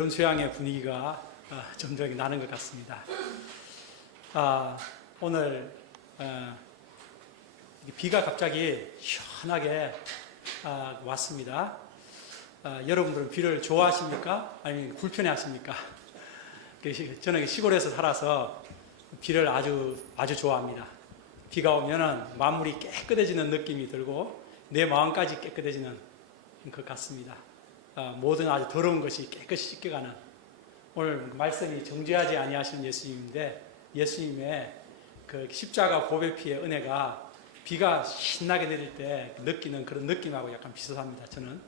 그런 수양의 분위기가 점점 나는 것 같습니다. 오늘 비가 갑자기 시원하게 왔습니다. 여러분들은 비를 좋아하십니까? 아니면 불편해하십니까? 저는 시골에서 살아서 비를 아주 좋아합니다. 비가 오면은 만물이 깨끗해지는 느낌이 들고 내 마음까지 깨끗해지는 것 같습니다. 모든 아주 더러운 것이 깨끗이 씻겨가는, 오늘 말씀이 정죄하지 아니하시는 예수님인데, 예수님의 그 십자가 보배 피의 은혜가 비가 신나게 내릴 때 느끼는 그런 느낌하고 약간 비슷합니다. 저는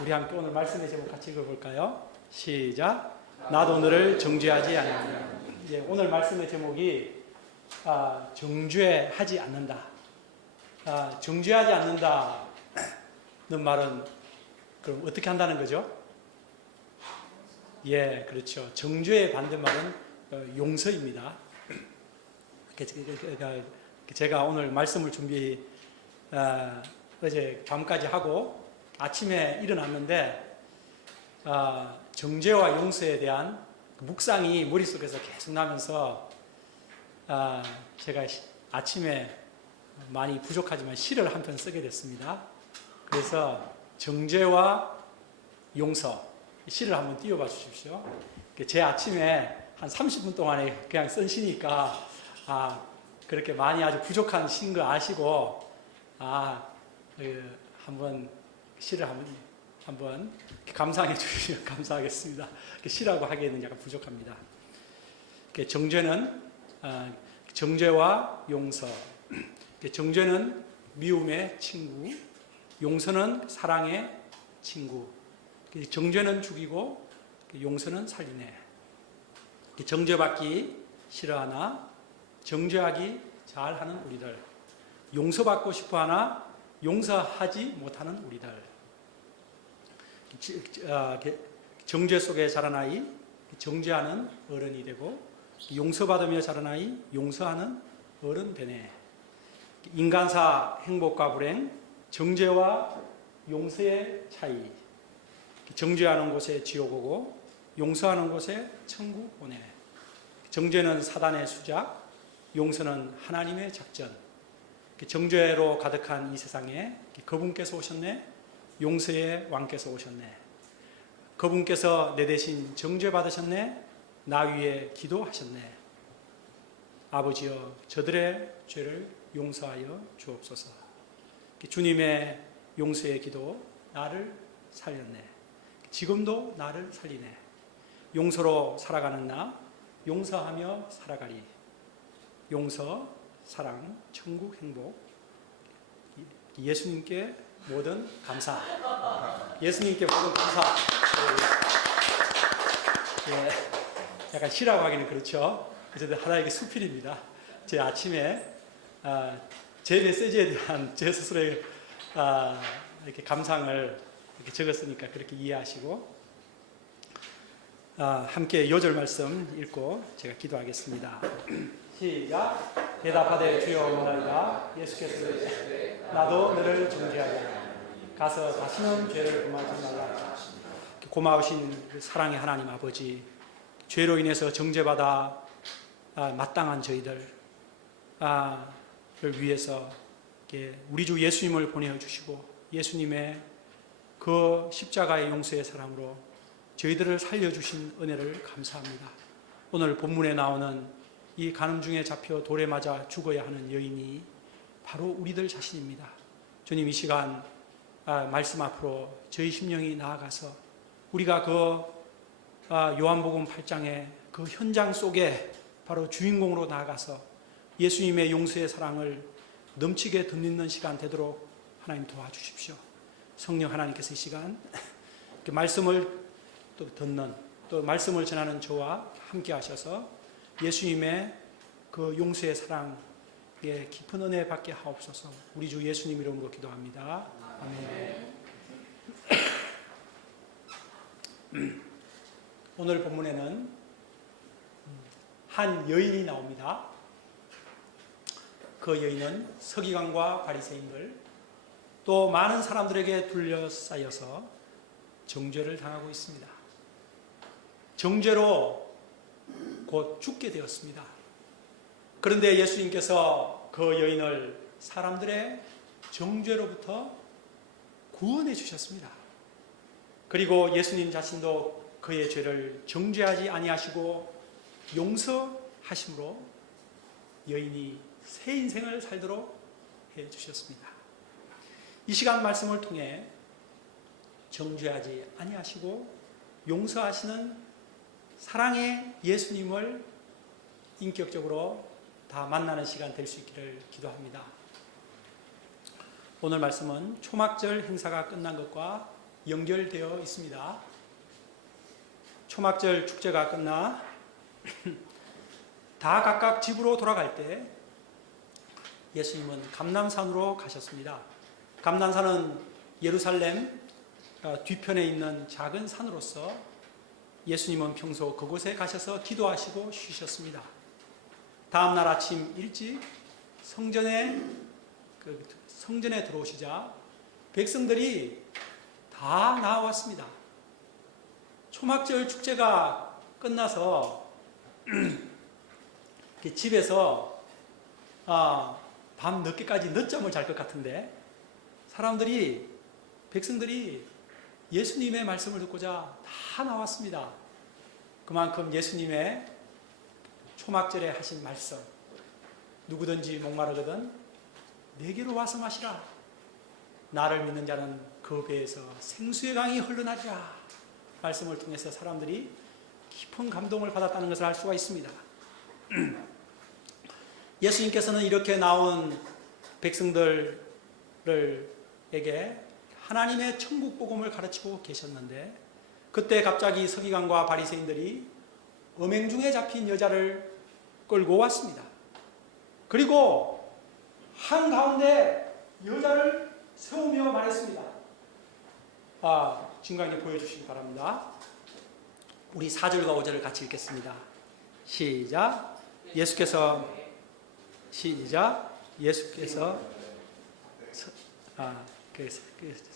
우리 함께 오늘 말씀의 제목 같이 읽어볼까요? 시작. 나도 너를 정죄하지 아니하리라. 오늘 말씀의 제목이 정죄하지 않는다. 정죄하지 않는다는 말은 그럼 어떻게 한다는 거죠? 예, 그렇죠. 정죄의 반대말은 용서입니다. 제가 오늘 말씀을 어제 밤까지 하고 아침에 일어났는데 정죄와 용서에 대한 묵상이 머릿속에서 계속 나면서 제가 아침에 많이 부족하지만 시를 한 편 쓰게 됐습니다. 그래서 정죄와 용서, 시를 한번 띄워봐 주십시오. 제 아침에 한 30분 동안에 그냥 쓴 시니까 그렇게 많이 아주 부족한 시인 거 아시고 한번 시를 한번 감상해 주시면 감사하겠습니다. 시라고 하기에는 약간 부족합니다. 정죄는 정죄와 용서. 정죄는 미움의 친구, 용서는 사랑의 친구. 정죄는 죽이고 용서는 살리네. 정죄받기 싫어하나 정죄하기 잘하는 우리들, 용서받고 싶어하나 용서하지 못하는 우리들. 정죄 속에 자란 아이 정죄하는 어른이 되고, 용서받으며 자란 아이 용서하는 어른 되네. 인간사 행복과 불행, 정죄와 용서의 차이. 정죄하는 곳에 지옥 오고 용서하는 곳에 천국 오네. 정죄는 사단의 수작, 용서는 하나님의 작전. 정죄로 가득한 이 세상에 그분께서 오셨네. 용서의 왕께서 오셨네. 그분께서 내 대신 정죄 받으셨네. 나 위에 기도하셨네. 아버지여, 저들의 죄를 용서하여 주옵소서. 주님의 용서의 기도, 나를 살렸네. 지금도 나를 살리네. 용서로 살아가는 나, 용서하며 살아가리. 용서, 사랑, 천국, 행복. 예수님께 모든 감사. 예수님께 모든 감사. 예, 약간 시라고 하기는 그렇죠. 어쨌든 하나님의 수필입니다. 제 아침에 제 메시지에 대한 제 스스로의 이렇게 감상을 이렇게 적었으니까 그렇게 이해하시고, 함께 요절 말씀 읽고 제가 기도하겠습니다. 시작. 대답하되 주여 원하리다. 예수께서 이르시되 나도 너를 정죄하리라. 가서 다시는 죄를 범하지 말라. 고마우신 사랑의 하나님 아버지, 죄로 인해서 정죄받아 마땅한 저희들을 위해서 우리 주 예수님을 보내주시고, 예수님의 그 십자가의 용서의 사랑으로 저희들을 살려주신 은혜를 감사합니다. 오늘 본문에 나오는 이 간음 중에 잡혀 돌에 맞아 죽어야 하는 여인이 바로 우리들 자신입니다. 주님, 이 시간 말씀 앞으로 저희 심령이 나아가서 우리가 그 요한복음 8장의 그 현장 속에 바로 주인공으로 나아가서 예수님의 용서의 사랑을 넘치게 듣는 시간 되도록 하나님 도와주십시오. 성령 하나님께서 이 시간 말씀을 또 듣는, 또 말씀을 전하는 저와 함께 하셔서 예수님의 그 용서의 사랑에 깊은 은혜 받게 하옵소서. 우리 주 예수님 이름으로 기도합니다. 아멘. 오늘 본문에는 한 여인이 나옵니다. 그 여인은 서기관과 바리새인들, 또 많은 사람들에게 둘러싸여서 정죄를 당하고 있습니다. 정죄로 곧 죽게 되었습니다. 그런데 예수님께서 그 여인을 사람들의 정죄로부터 구원해 주셨습니다. 그리고 예수님 자신도 그의 죄를 정죄하지 아니하시고 용서하심으로 여인이 새 인생을 살도록 해 주셨습니다. 이 시간 말씀을 통해 정죄하지 아니하시고 용서하시는 사랑의 예수님을 인격적으로 다 만나는 시간 될 수 있기를 기도합니다. 오늘 말씀은 초막절 행사가 끝난 것과 연결되어 있습니다. 초막절 축제가 끝나 다 각각 집으로 돌아갈 때 예수님은 감람산으로 가셨습니다. 감람산은 예루살렘 뒤편에 있는 작은 산으로서 예수님은 평소 그곳에 가셔서 기도하시고 쉬셨습니다. 다음 날 아침 일찍 성전에 들어오시자 백성들이 다 나왔습니다. 초막절 축제가 끝나서 집에서 밤 늦게까지 늦잠을 잘 것 같은데 백성들이 예수님의 말씀을 듣고자 다 나왔습니다. 그만큼 예수님의 초막절에 하신 말씀, 누구든지 목마르거든 내게로 와서 마시라. 나를 믿는 자는 그 배에서 생수의 강이 흘러나리라. 말씀을 통해서 사람들이 깊은 감동을 받았다는 것을 알 수가 있습니다. 예수님께서는 이렇게 나온 백성들에게 하나님의 천국 복음을 가르치고 계셨는데 그때 갑자기 서기관과 바리새인들이 음행 중에 잡힌 여자를 끌고 왔습니다. 그리고 한가운데 여자를 세우며 말했습니다. 진강에 보여주시기 바랍니다. 우리 4절과 5절을 같이 읽겠습니다. 시작. 예수께서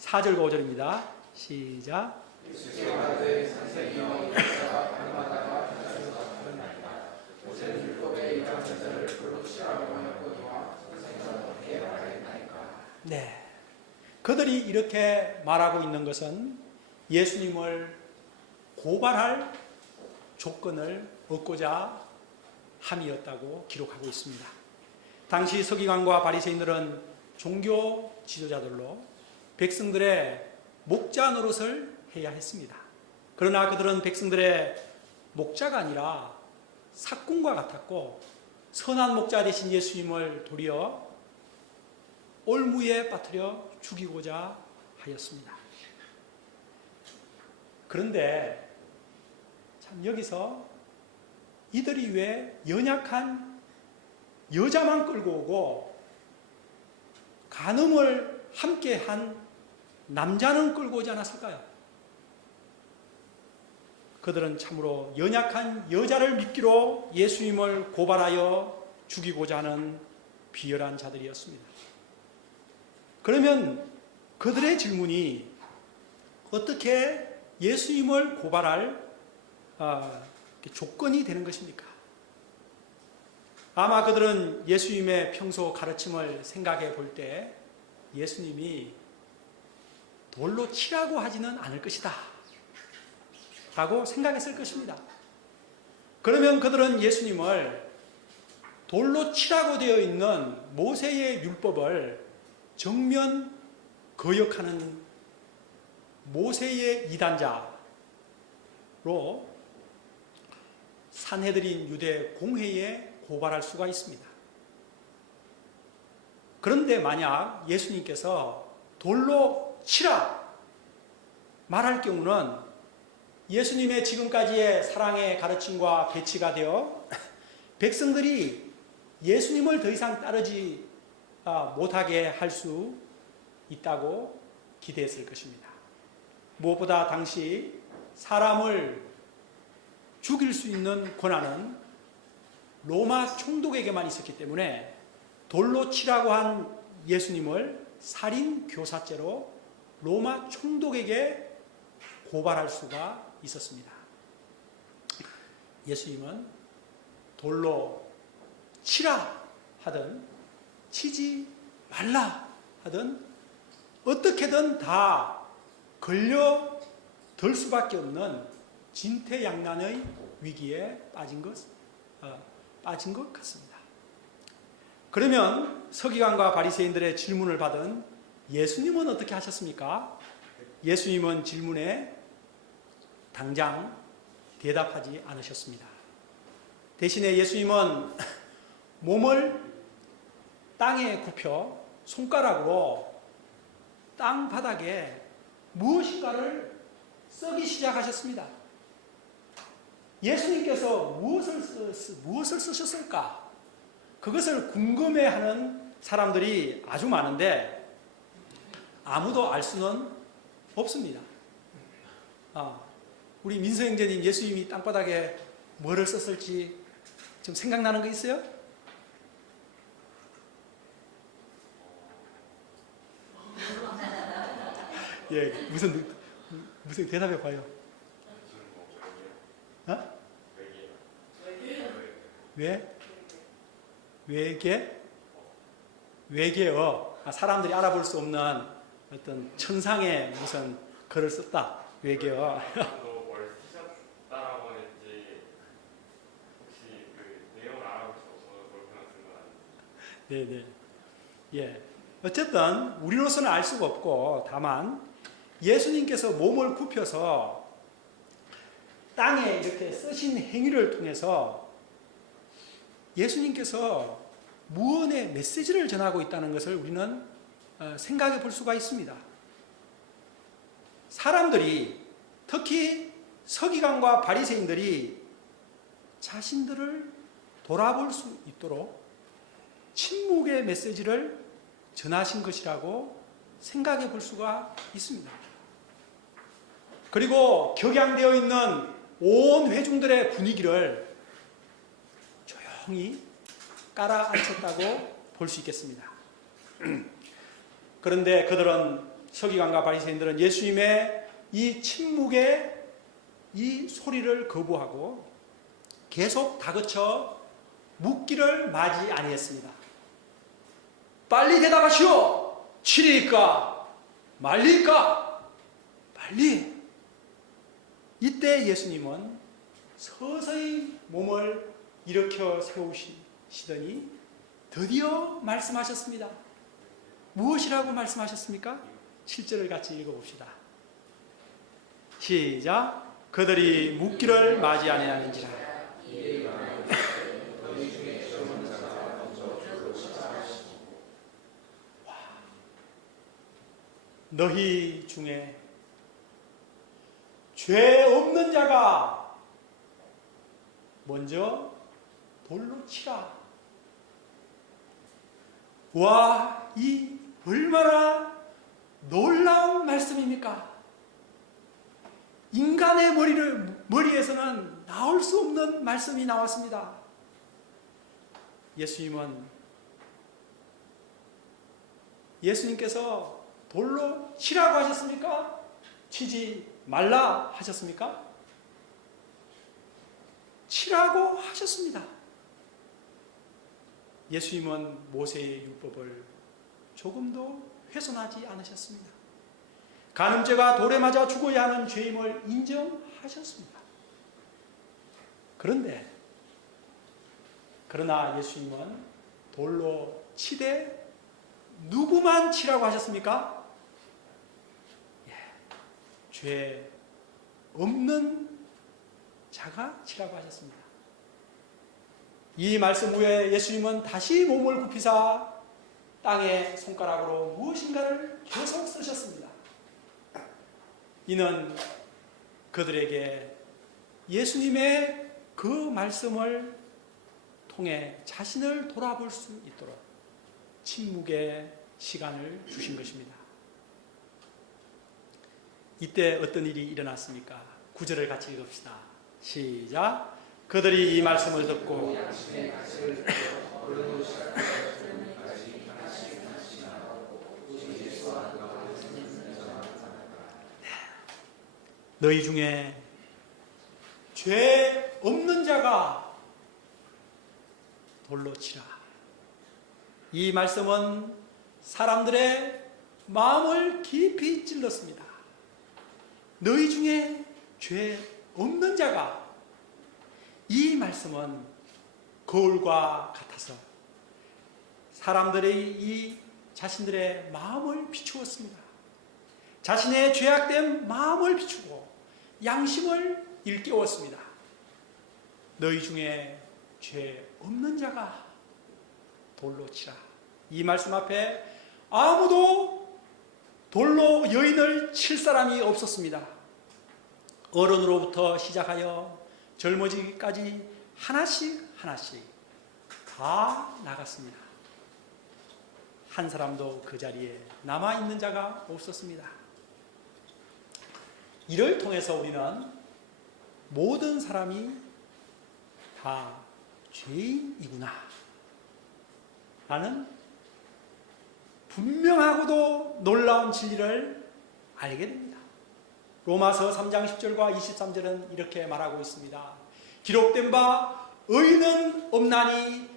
4절과 5절입니다. 시작. 네. 그들이 이렇게 말하고 있는 것은 예수님을 고발할 조건을 얻고자 함이었다고 기록하고 있습니다. 당시 서기관과 바리새인들은 종교 지도자들로 백성들의 목자 노릇을 해야 했습니다. 그러나 그들은 백성들의 목자가 아니라 삭군과 같았고 선한 목자 되신 예수님을 도리어 올무에 빠뜨려 죽이고자 하였습니다. 그런데 참 여기서 이들이 왜 연약한 여자만 끌고 오고 간음을 함께한 남자는 끌고 오지 않았을까요? 그들은 참으로 연약한 여자를 미끼로 예수님을 고발하여 죽이고자 하는 비열한 자들이었습니다. 그러면 그들의 질문이 어떻게 예수님을 고발할 조건이 되는 것입니까? 아마 그들은 예수님의 평소 가르침을 생각해 볼 때 예수님이 돌로 치라고 하지는 않을 것이다 라고 생각했을 것입니다. 그러면 그들은 예수님을 돌로 치라고 되어 있는 모세의 율법을 정면 거역하는 모세의 이단자로 산헤드린 유대 공회에 고발할 수가 있습니다. 그런데 만약 예수님께서 돌로 치라 말할 경우는 예수님의 지금까지의 사랑의 가르침과 배치가 되어 백성들이 예수님을 더 이상 따르지 못하게 할 수 있다고 기대했을 것입니다. 무엇보다 당시 사람을 죽일 수 있는 권한은 로마 총독에게만 있었기 때문에 돌로 치라고 한 예수님을 살인 교사죄로 로마 총독에게 고발할 수가 있었습니다. 예수님은 돌로 치라 하든 치지 말라 하든 어떻게든 다 걸려들 수밖에 없는 진퇴양난의 위기에 빠진 것 같습니다. 그러면 서기관과 바리새인들의 질문을 받은 예수님은 어떻게 하셨습니까? 예수님은 질문에 당장 대답하지 않으셨습니다. 대신에 예수님은 몸을 땅에 굽혀 손가락으로 땅 바닥에 무엇인가를 쓰기 시작하셨습니다. 예수님께서 무엇을 쓰셨을까? 그것을 궁금해하는 사람들이 아주 많은데 아무도 알 수는 없습니다. 우리 민서 형제님, 예수님이 땅바닥에 뭐를 썼을지 좀 생각나는 거 있어요? 예, 무슨 대답해 봐요. 외계어. 사람들이 알아볼 수 없는 어떤 천상의 무슨 글을 썼다. 외계어. 뭘 쓰셨다라고 했지 혹시 그 내용을 알아볼 수 없어서 그렇게만 쓴 건 아니에요? 네네. 예. 어쨌든 우리로서는 알 수가 없고 다만 예수님께서 몸을 굽혀서 땅에 이렇게 쓰신 행위를 통해서 예수님께서 무언의 메시지를 전하고 있다는 것을 우리는 생각해 볼 수가 있습니다. 사람들이, 특히 서기관과 바리새인들이 자신들을 돌아볼 수 있도록 침묵의 메시지를 전하신 것이라고 생각해 볼 수가 있습니다. 그리고 격양되어 있는 온 회중들의 분위기를 조용히 깔아앉혔다고 볼 수 있겠습니다. 그런데 그들은, 서기관과 바리새인들은 예수님의 이 침묵의 이 소리를 거부하고 계속 다그쳐 묻기를 마지 아니했습니다. 빨리 대답하시오. 치리까 말리까? 빨리. 이때 예수님은 서서히 몸을 일으켜 세우시더니 드디어 말씀하셨습니다. 무엇이라고 말씀하셨습니까? 7절을 같이 읽어봅시다. 시작. 그들이 묻기를 맞이 아니하는지라. 너희 중에 죄 없는 자가 먼저 돌로 치라. 와, 이 얼마나 놀라운 말씀입니까? 인간의 머리에서는 나올 수 없는 말씀이 나왔습니다. 예수님께서 돌로 치라고 하셨습니까? 치지 말라 하셨습니까? 치라고 하셨습니다. 예수님은 모세의 율법을 조금도 훼손하지 않으셨습니다. 간음죄가 돌에 맞아 죽어야 하는 죄임을 인정하셨습니다. 그러나 예수님은 돌로 치되 누구만 치라고 하셨습니까? 죄 없는 자가 치라고 하셨습니다. 이 말씀 후에 예수님은 다시 몸을 굽히사 땅에 손가락으로 무엇인가를 계속 쓰셨습니다. 이는 그들에게 예수님의 그 말씀을 통해 자신을 돌아볼 수 있도록 침묵의 시간을 주신 것입니다. 이때 어떤 일이 일어났습니까? 9절을 같이 읽읍시다. 시작. 그들이 이 말씀을 듣고 너희 중에 죄 없는 자가 돌로 치라. 이 말씀은 사람들의 마음을 깊이 찔렀습니다. 너희 중에 죄 없는 자가, 이 말씀은 거울과 같아서 사람들의 이 자신들의 마음을 비추었습니다. 자신의 죄악된 마음을 비추고 양심을 일깨웠습니다. 너희 중에 죄 없는 자가 돌로 치라. 이 말씀 앞에 아무도 돌로 여인을 칠 사람이 없었습니다. 어른으로부터 시작하여 젊어지기까지 하나씩 다 나갔습니다. 한 사람도 그 자리에 남아있는 자가 없었습니다. 이를 통해서 우리는 모든 사람이 다 죄인이구나 라는 분명하고도 놀라운 진리를 알게 됩니다. 로마서 3장 10절과 23절은 이렇게 말하고 있습니다. 기록된 바 의인은 없나니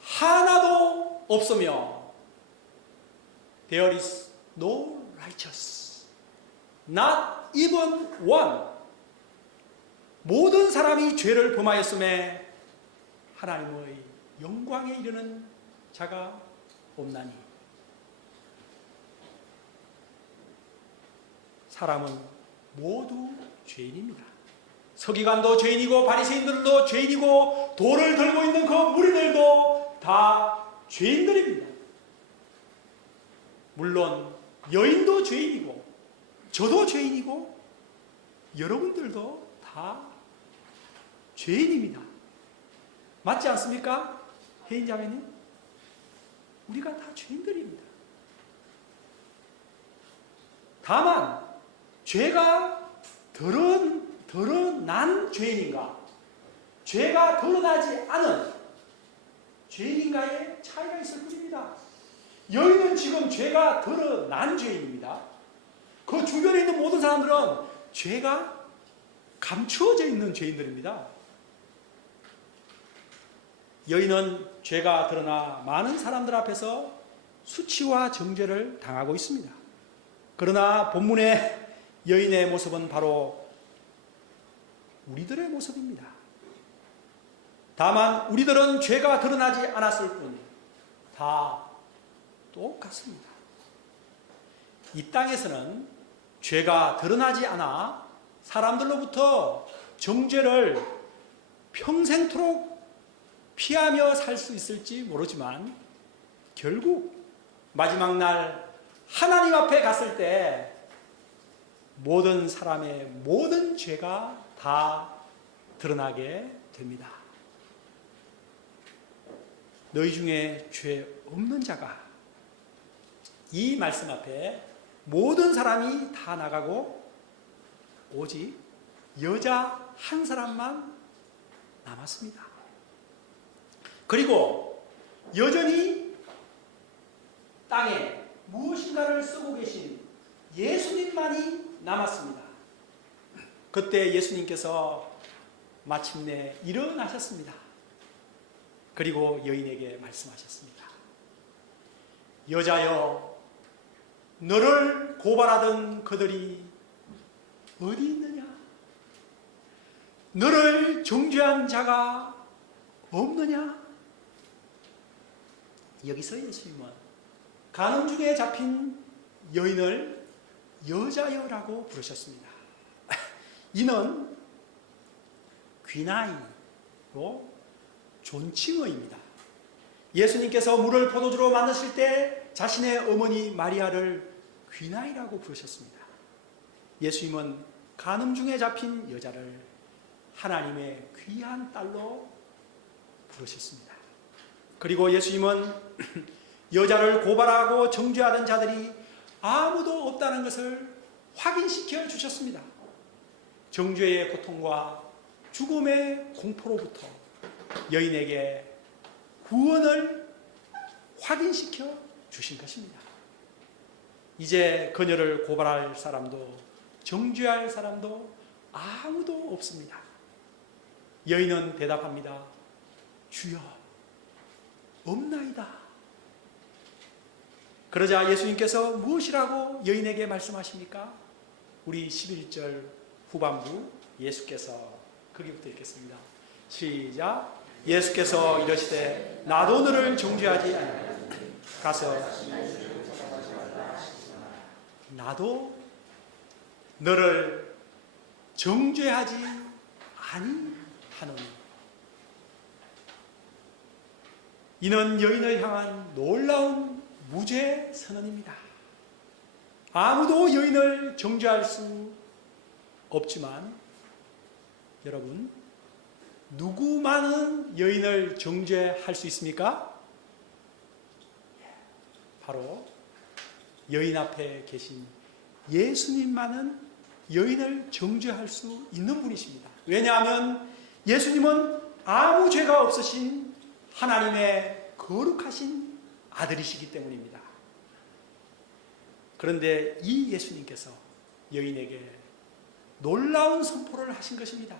하나도 없으며 There is no righteous, not even one. 모든 사람이 죄를 범하였음에 하나님의 영광에 이르는 자가 없나니. 사람은 모두 죄인입니다. 서기관도 죄인이고 바리새인들도 죄인이고 돌을 들고 있는 그 무리들도 다 죄인들입니다. 물론 여인도 죄인이고 저도 죄인이고 여러분들도 다 죄인입니다. 맞지 않습니까? 혜인 자매님? 우리가 다 죄인들입니다. 다만 죄가 드러난 죄인인가, 죄가 드러나지 않은 죄인인가의 차이가 있을 뿐입니다. 여인은 지금 죄가 드러난 죄인입니다. 그 주변에 있는 모든 사람들은 죄가 감추어져 있는 죄인들입니다. 여인은 죄가 드러나 많은 사람들 앞에서 수치와 정죄를 당하고 있습니다. 그러나 본문의 여인의 모습은 바로 우리들의 모습입니다. 다만 우리들은 죄가 드러나지 않았을 뿐 다 똑같습니다. 이 땅에서는 죄가 드러나지 않아 사람들로부터 정죄를 평생토록 피하며 살 수 있을지 모르지만 결국 마지막 날 하나님 앞에 갔을 때 모든 사람의 모든 죄가 다 드러나게 됩니다. 너희 중에 죄 없는 자가, 이 말씀 앞에 모든 사람이 다 나가고 오직 여자 한 사람만 남았습니다. 그리고 여전히 땅에 무엇인가를 쓰고 계신 예수님만이 남았습니다. 그때 예수님께서 마침내 일어나셨습니다. 그리고 여인에게 말씀하셨습니다. 여자여, 너를 고발하던 그들이 어디 있느냐? 너를 정죄한 자가 없느냐? 여기서 예수님은 간음 중에 잡힌 여인을 여자여라고 부르셨습니다. 이는 귀나이로 존칭어입니다. 예수님께서 물을 포도주로 만드실 때 자신의 어머니 마리아를 귀나이라고 부르셨습니다. 예수님은 간음 중에 잡힌 여자를 하나님의 귀한 딸로 부르셨습니다. 그리고 예수님은 여자를 고발하고 정죄하던 자들이 아무도 없다는 것을 확인시켜 주셨습니다. 정죄의 고통과 죽음의 공포로부터 여인에게 구원을 확인시켜 주신 것입니다. 이제 그녀를 고발할 사람도 정죄할 사람도 아무도 없습니다. 여인은 대답합니다. 주여, 없나이다. 그러자 예수님께서 무엇이라고 여인에게 말씀하십니까? 우리 11절 후반부 예수께서 거기부터 읽겠습니다. 시작. 예수께서 이러시되 나도 너를 정죄하지 아니하노니 가서 나도 너를 정죄하지 아니하노니. 이는 여인을 향한 놀라운 무죄 선언입니다. 아무도 여인을 정죄할 수 없지만 여러분, 누구만은 여인을 정죄할 수 있습니까? 바로 여인 앞에 계신 예수님만은 여인을 정죄할 수 있는 분이십니다. 왜냐하면 예수님은 아무 죄가 없으신 하나님의 거룩하신 아들이시기 때문입니다. 그런데 이 예수님께서 여인에게 놀라운 선포를 하신 것입니다.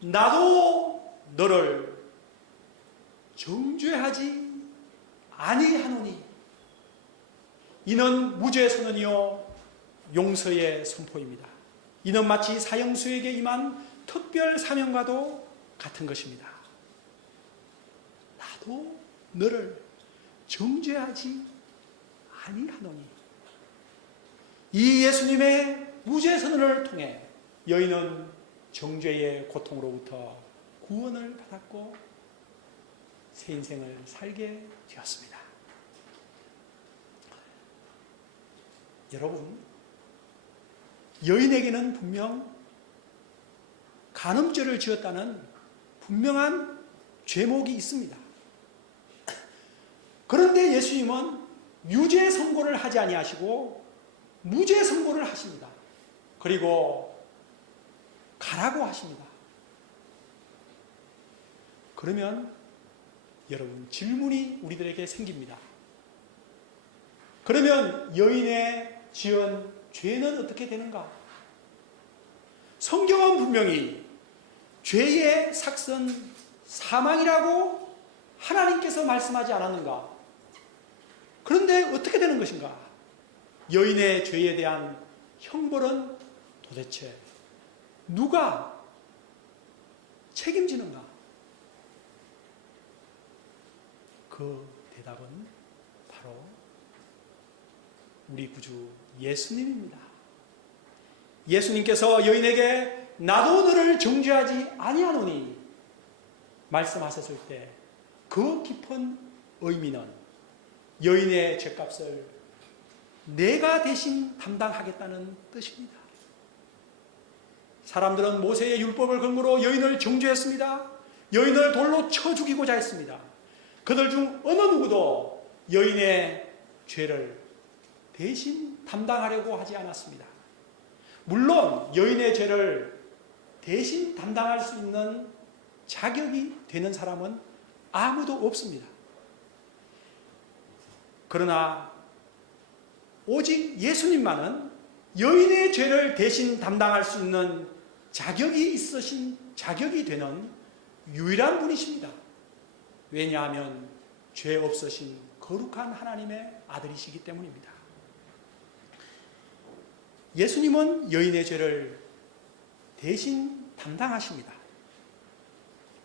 나도 너를 정죄하지 아니하노니. 이는 무죄 선언이요 용서의 선포입니다. 이는 마치 사형수에게 임한 특별 사명과도 같은 것입니다. 나도 너를 정죄하지 아니하노니. 이 예수님의 무죄 선언을 통해 여인은 정죄의 고통으로부터 구원을 받았고 새 인생을 살게 되었습니다. 여러분, 여인에게는 분명 간음죄를 지었다는 분명한 죄목이 있습니다. 그런데 예수님은 유죄 선고를 하지 아니하시고 무죄 선고를 하십니다. 그리고 가라고 하십니다. 그러면 여러분, 질문이 우리들에게 생깁니다. 그러면 여인의 지은 죄는 어떻게 되는가? 성경은 분명히 죄의 삭선 사망이라고 하나님께서 말씀하지 않았는가? 그런데 어떻게 되는 것인가? 여인의 죄에 대한 형벌은 도대체 누가 책임지는가? 그 대답은 바로 우리 구주 예수님입니다. 예수님께서 여인에게 나도 너를 정죄하지 아니하노니 말씀하셨을 때 그 깊은 의미는 여인의 죄값을 내가 대신 담당하겠다는 뜻입니다. 사람들은 모세의 율법을 근거로 여인을 정죄했습니다. 여인을 돌로 쳐 죽이고자 했습니다. 그들 중 어느 누구도 여인의 죄를 대신 담당하려고 하지 않았습니다. 물론 여인의 죄를 대신 담당할 수 있는 자격이 되는 사람은 아무도 없습니다. 그러나 오직 예수님만은 여인의 죄를 대신 담당할 수 있는 자격이 있으신, 자격이 되는 유일한 분이십니다. 왜냐하면 죄 없으신 거룩한 하나님의 아들이시기 때문입니다. 예수님은 여인의 죄를 대신 담당하십니다.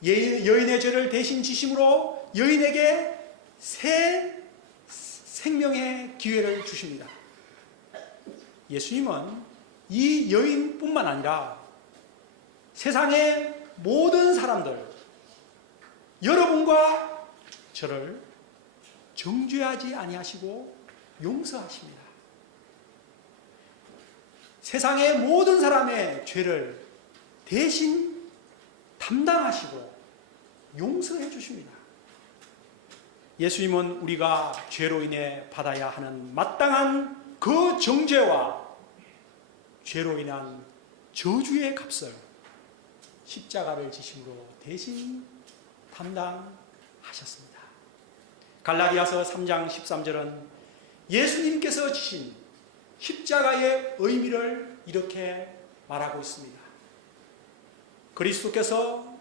여인의 죄를 대신 지심으로 여인에게 새 생명의 기회를 주십니다. 예수님은 이 여인뿐만 아니라 세상의 모든 사람들, 여러분과 저를 정죄하지 아니하시고 용서하십니다. 세상의 모든 사람의 죄를 대신 담당하시고 용서해 주십니다. 예수님은 우리가 죄로 인해 받아야 하는 마땅한 그 정죄와 죄로 인한 저주의 값을 십자가를 지심으로 대신 담당하셨습니다. 갈라디아서 3장 13절은 예수님께서 지신 십자가의 의미를 이렇게 말하고 있습니다. 그리스도께서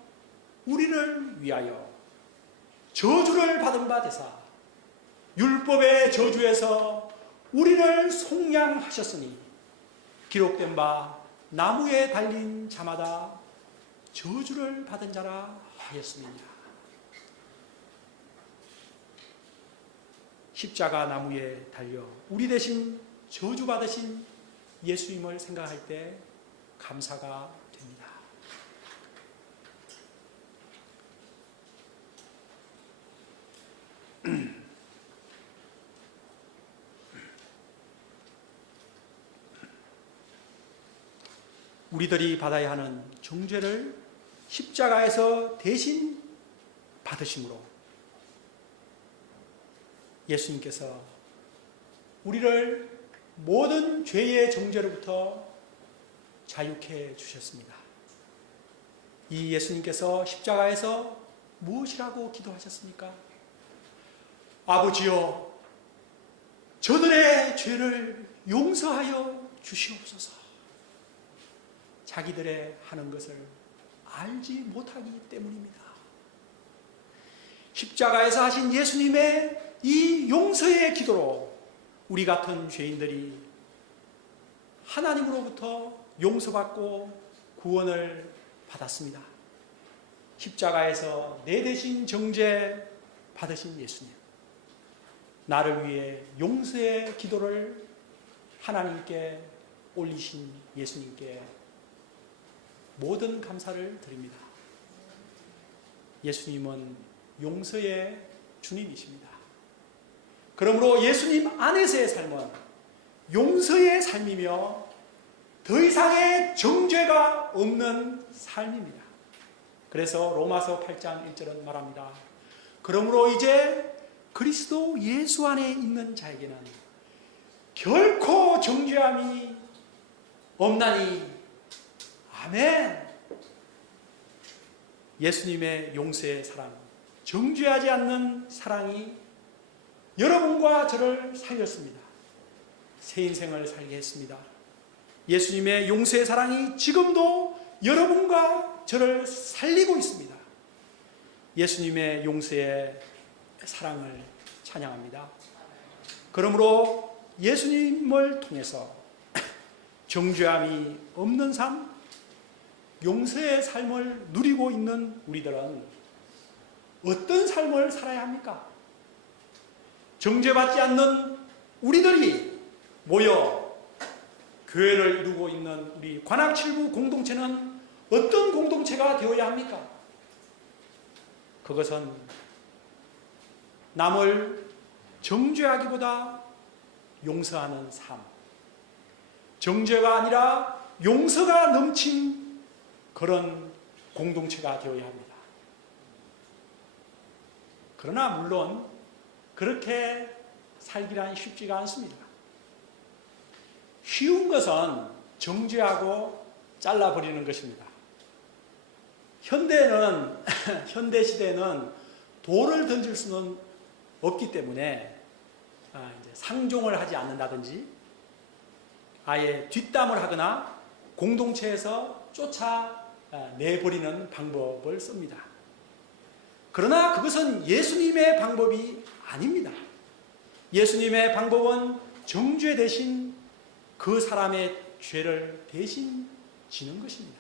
우리를 위하여 저주를 받은 바 되사 율법의 저주에서 우리를 속량하셨으니 기록된 바 나무에 달린 자마다 저주를 받은 자라 하였음이니라. 십자가 나무에 달려 우리 대신 저주받으신 예수님을 생각할 때 감사가 됩니다. 우리들이 받아야 하는 정죄를 십자가에서 대신 받으심으로 예수님께서 우리를 모든 죄의 정죄로부터 자유케 주셨습니다. 이 예수님께서 십자가에서 무엇이라고 기도하셨습니까? 아버지여, 저들의 죄를 용서하여 주시옵소서. 자기들의 하는 것을 알지 못하기 때문입니다. 십자가에서 하신 예수님의 이 용서의 기도로 우리 같은 죄인들이 하나님으로부터 용서받고 구원을 받았습니다. 십자가에서 내 대신 정죄 받으신 예수님, 나를 위해 용서의 기도를 하나님께 올리신 예수님께 모든 감사를 드립니다. 예수님은 용서의 주님이십니다. 그러므로 예수님 안에서의 삶은 용서의 삶이며 더 이상의 정죄가 없는 삶입니다. 그래서 로마서 8장 1절은 말합니다. 그러므로 이제 그리스도 예수 안에 있는 자에게는 결코 정죄함이 없나니. 아멘. 예수님의 용서의 사랑, 정죄하지 않는 사랑이 여러분과 저를 살렸습니다. 새 인생을 살게 했습니다. 예수님의 용서의 사랑이 지금도 여러분과 저를 살리고 있습니다. 예수님의 용서의 사랑을 찬양합니다. 그러므로 예수님을 통해서 정죄함이 없는 삶, 용서의 삶을 누리고 있는 우리들은 어떤 삶을 살아야 합니까? 정죄받지 않는 우리들이 모여 교회를 이루고 있는 우리 관악칠부 공동체는 어떤 공동체가 되어야 합니까? 그것은 남을 정죄하기보다 용서하는 삶, 정죄가 아니라 용서가 넘친 그런 공동체가 되어야 합니다. 그러나 물론 그렇게 살기란 쉽지가 않습니다. 쉬운 것은 정죄하고 잘라버리는 것입니다. 현대 시대는 돌을 던질 수는 없기 때문에 이제 상종을 하지 않는다든지 아예 뒷담을 하거나 공동체에서 쫓아내버리는 방법을 씁니다. 그러나 그것은 예수님의 방법이 아닙니다. 예수님의 방법은 정죄 대신 그 사람의 죄를 대신 지는 것입니다.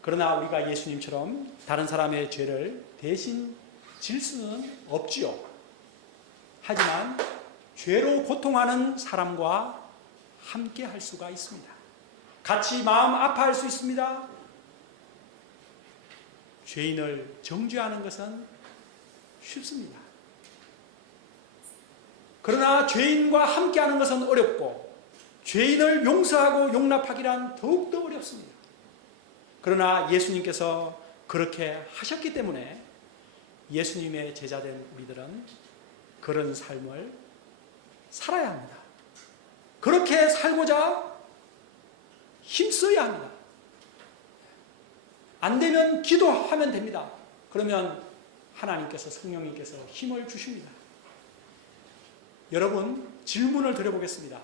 그러나 우리가 예수님처럼 다른 사람의 죄를 대신 질 수는 없지요. 하지만 죄로 고통하는 사람과 함께 할 수가 있습니다. 같이 마음 아파할 수 있습니다. 죄인을 정죄하는 것은 쉽습니다. 그러나 죄인과 함께하는 것은 어렵고 죄인을 용서하고 용납하기란 더욱더 어렵습니다. 그러나 예수님께서 그렇게 하셨기 때문에 예수님의 제자된 우리들은 그런 삶을 살아야 합니다. 그렇게 살고자 힘써야 합니다. 안 되면 기도하면 됩니다. 그러면 하나님께서, 성령님께서 힘을 주십니다. 여러분, 질문을 드려보겠습니다.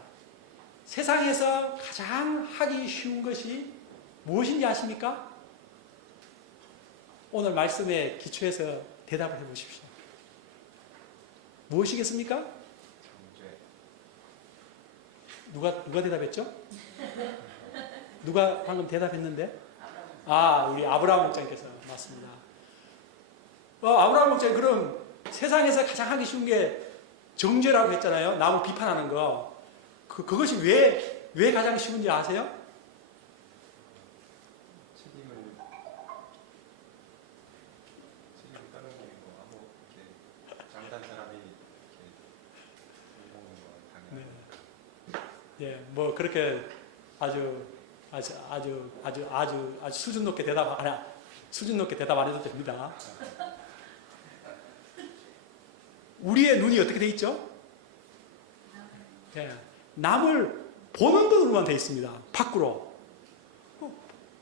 세상에서 가장 하기 쉬운 것이 무엇인지 아십니까? 오늘 말씀에 기초해서 대답을 해 보십시오. 무엇이겠습니까? 누가 대답했죠? 누가 방금 대답했는데? 우리 아브라함 목장님께서 맞습니다. 아브라함 목장님, 그럼 세상에서 가장 하기 쉬운 게 정죄라고 했잖아요. 남을 비판하는 거. 그것이 왜 가장 쉬운지 아세요? 책임을 떠넘기고 아무 이렇게 잘못한 사람이 이렇게 욕먹는 거 당연하니까. 예, 뭐 그렇게 아주 수준 높게 대답 안 해도 됩니다. 우리의 눈이 어떻게 돼 있죠? 예, 남을 보는 것으로만 돼 있습니다. 밖으로.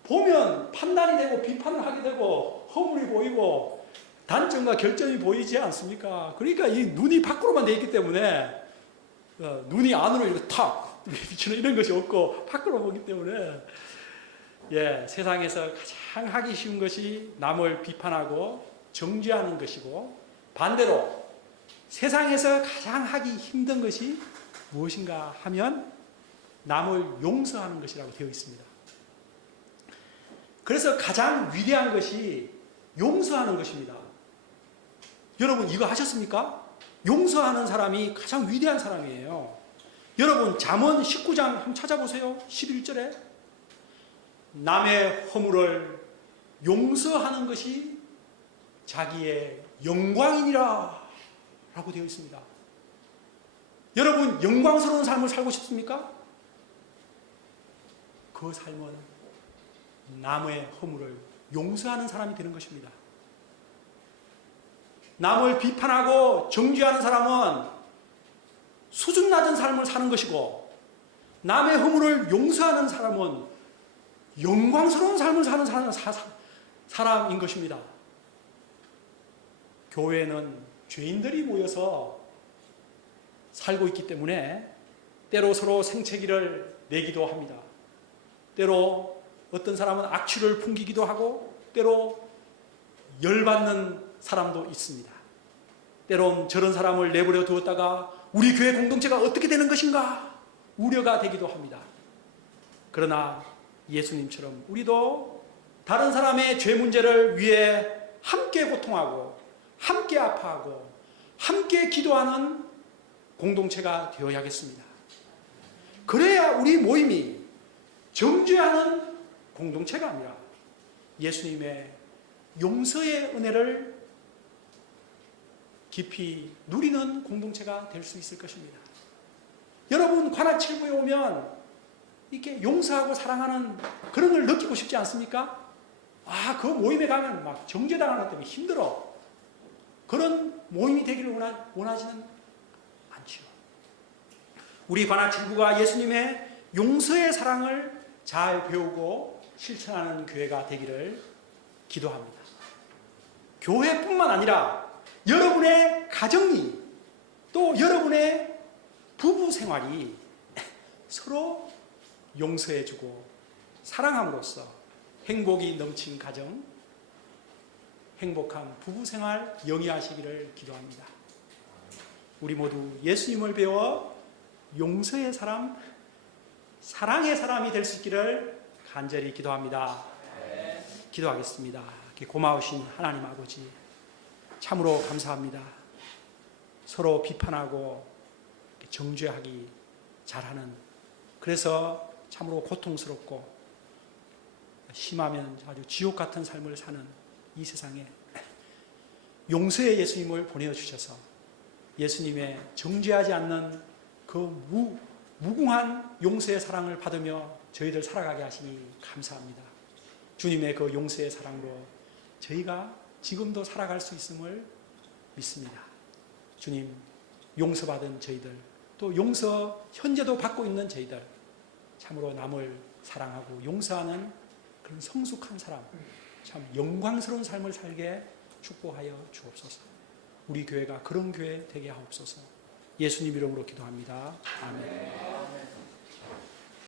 보면 판단이 되고 비판을 하게 되고 허물이 보이고 단점과 결점이 보이지 않습니까? 그러니까 이 눈이 밖으로만 돼 있기 때문에 눈이 안으로 이렇게 탁 비추는 이런 것이 없고 밖으로 보기 때문에 세상에서 가장 하기 쉬운 것이 남을 비판하고 정죄하는 것이고, 반대로 세상에서 가장 하기 힘든 것이 무엇인가 하면 남을 용서하는 것이라고 되어 있습니다. 그래서 가장 위대한 것이 용서하는 것입니다. 여러분 이거 하셨습니까? 용서하는 사람이 가장 위대한 사람이에요. 여러분 잠언 19장 한번 찾아보세요. 11절에 남의 허물을 용서하는 것이 자기의 영광이니라 라고 되어 있습니다. 여러분 영광스러운 삶을 살고 싶습니까? 그 삶은 남의 허물을 용서하는 사람이 되는 것입니다. 남을 비판하고 정죄하는 사람은 수준 낮은 삶을 사는 것이고, 남의 허물을 용서하는 사람은 영광스러운 삶을 사는 사람인 것입니다. 교회는 죄인들이 모여서 살고 있기 때문에 때로 서로 생채기를 내기도 합니다. 때로 어떤 사람은 악취를 풍기기도 하고 때로 열받는 사람도 있습니다. 때론 저런 사람을 내버려 두었다가 우리 교회 공동체가 어떻게 되는 것인가 우려가 되기도 합니다. 그러나 예수님처럼 우리도 다른 사람의 죄 문제를 위해 함께 고통하고 함께 아파하고 함께 기도하는 공동체가 되어야겠습니다. 그래야 우리 모임이 정죄하는 공동체가 아니라 예수님의 용서의 은혜를 깊이 누리는 공동체가 될 수 있을 것입니다. 여러분 관악칠부에 오면 이렇게 용서하고 사랑하는 그런 걸 느끼고 싶지 않습니까? 그 모임에 가면 막 정죄당하는 것 때문에 힘들어. 그런 모임이 되기를 원하지는 않죠. 우리 관악칠부가 예수님의 용서의 사랑을 잘 배우고 실천하는 교회가 되기를 기도합니다. 교회뿐만 아니라 여러분의 가정이 또 여러분의 부부 생활이 서로 용서해주고 사랑함으로써 행복이 넘친 가정, 행복한 부부 생활 영위하시기를 기도합니다. 우리 모두 예수님을 배워 용서의 사람, 사랑의 사람이 될 수 있기를 간절히 기도합니다. 기도하겠습니다. 고마우신 하나님 아버지, 참으로 감사합니다. 서로 비판하고 정죄하기 잘하는, 그래서 참으로 고통스럽고 심하면 아주 지옥 같은 삶을 사는 이 세상에 용서의 예수님을 보내주셔서 예수님의 정죄하지 않는 그 무궁한 용서의 사랑을 받으며 저희들 살아가게 하시니 감사합니다. 주님의 그 용서의 사랑으로 저희가 지금도 살아갈 수 있음을 믿습니다. 주님, 용서받은 저희들, 또 용서 현재도 받고 있는 저희들, 참으로 남을 사랑하고 용서하는 그런 성숙한 사람, 참 영광스러운 삶을 살게 축복하여 주옵소서. 우리 교회가 그런 교회 되게 하옵소서. 예수님 이름으로 기도합니다. 아멘.